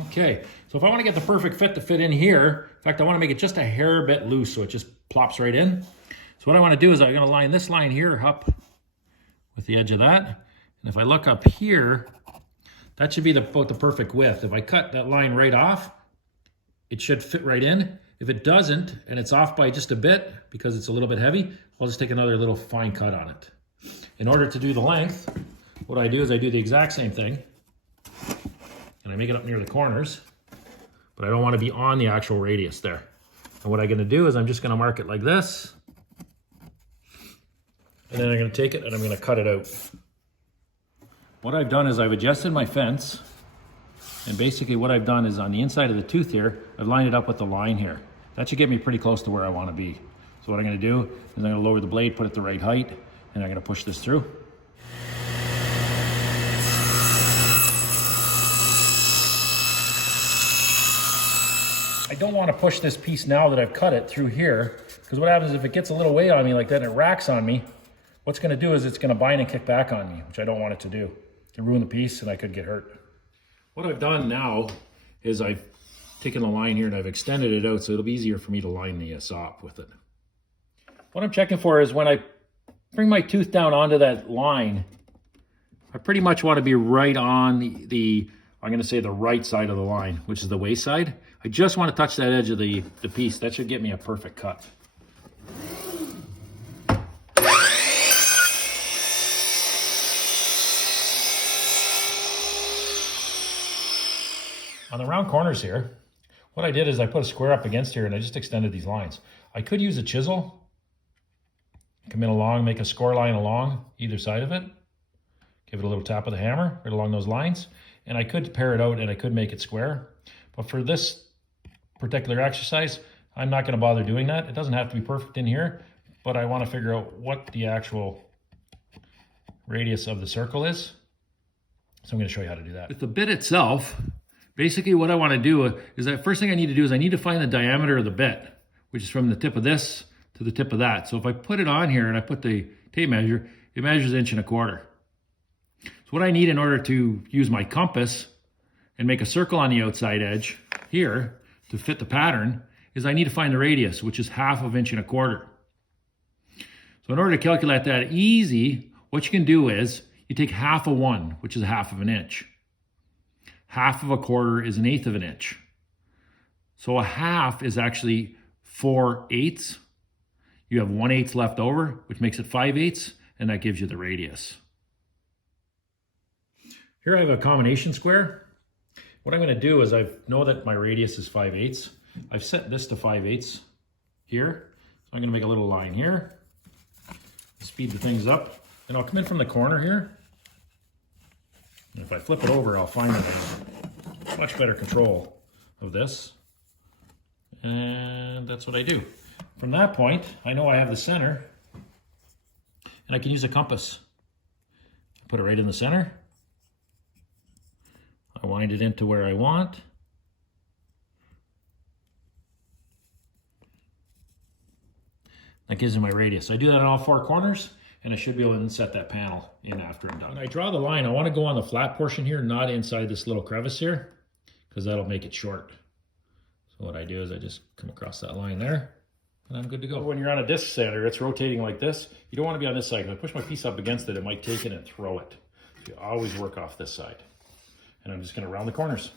Okay, so if I want to get the perfect fit to fit in here, in fact, I want to make it just a hair bit loose so it just plops right in. So what I want to do is I'm going to line this line here up with the edge of that. And if I look up here, that should be about the perfect width. If I cut that line right off, it should fit right in. If it doesn't, and it's off by just a bit because it's a little bit heavy, I'll just take another little fine cut on it. In order to do the length, what I do is I do the exact same thing. And I make it up near the corners, but I don't want to be on the actual radius there. And what I'm going to do is I'm just going to mark it like this. And then I'm going to take it and I'm going to cut it out. What I've done is I've adjusted my fence. And basically what I've done is on the inside of the tooth here, I've lined it up with the line here. That should get me pretty close to where I want to be. So what I'm going to do is I'm going to lower the blade, put it the right height, and I'm going to push this through. I don't want to push this piece now that I've cut it through here, because what happens if it gets a little weight on me like that and it racks on me, what's going to do is it's going to bind and kick back on me, which I don't want it to do. It can ruin the piece and I could get hurt. What I've done now is I've taken the line here and I've extended it out so it'll be easier for me to line the SOP with it. What I'm checking for is when I bring my tooth down onto that line, I pretty much want to be right on the I'm going to say the right side of the line, which is the waist side. I just want to touch that edge of the piece. That should get me a perfect cut. On the round corners here, what I did is I put a square up against here and I just extended these lines. I could use a chisel, come in along, make a score line along either side of it, give it a little tap of the hammer right along those lines, and I could pare it out and I could make it square. But for this particular exercise, I'm not going to bother doing that. It doesn't have to be perfect in here, but I want to figure out what the actual radius of the circle is. So I'm going to show you how to do that. With the bit itself, basically what I want to do is that first thing I need to do is I need to find the diameter of the bit, which is from the tip of this to the tip of that. So if I put it on here and I put the tape measure, it measures 1.25 inches. So what I need in order to use my compass and make a circle on the outside edge here to fit the pattern is I need to find the radius, which is 1/2 inch. So in order to calculate that easy, what you can do is you take 1/2 of 1, which is 1/2 inch. 1/2 of a quarter is 1/8 inch. So a half is actually 4/8. You have 1/8 left over, which makes it 5/8, and that gives you the radius. Here I have a combination square. What I'm going to do is I know that my radius is 5/8. I've set this to 5/8 here. So I'm going to make a little line here. Speed the things up. And I'll come in from the corner here. And if I flip it over, I'll find that I have much better control of this. And that's what I do. From that point, I know I have the center. And I can use a compass. Put it right in the center. I wind it into where I want. That gives me my radius. I do that on all 4 corners, and I should be able to inset that panel in after I'm done. When I draw the line, I want to go on the flat portion here, not inside this little crevice here, because that'll make it short. So what I do is I just come across that line there, and I'm good to go. When you're on a disc sander, it's rotating like this. You don't want to be on this side. If I push my piece up against it, it might take it and throw it. So you always work off this side. And I'm just going to round the corners.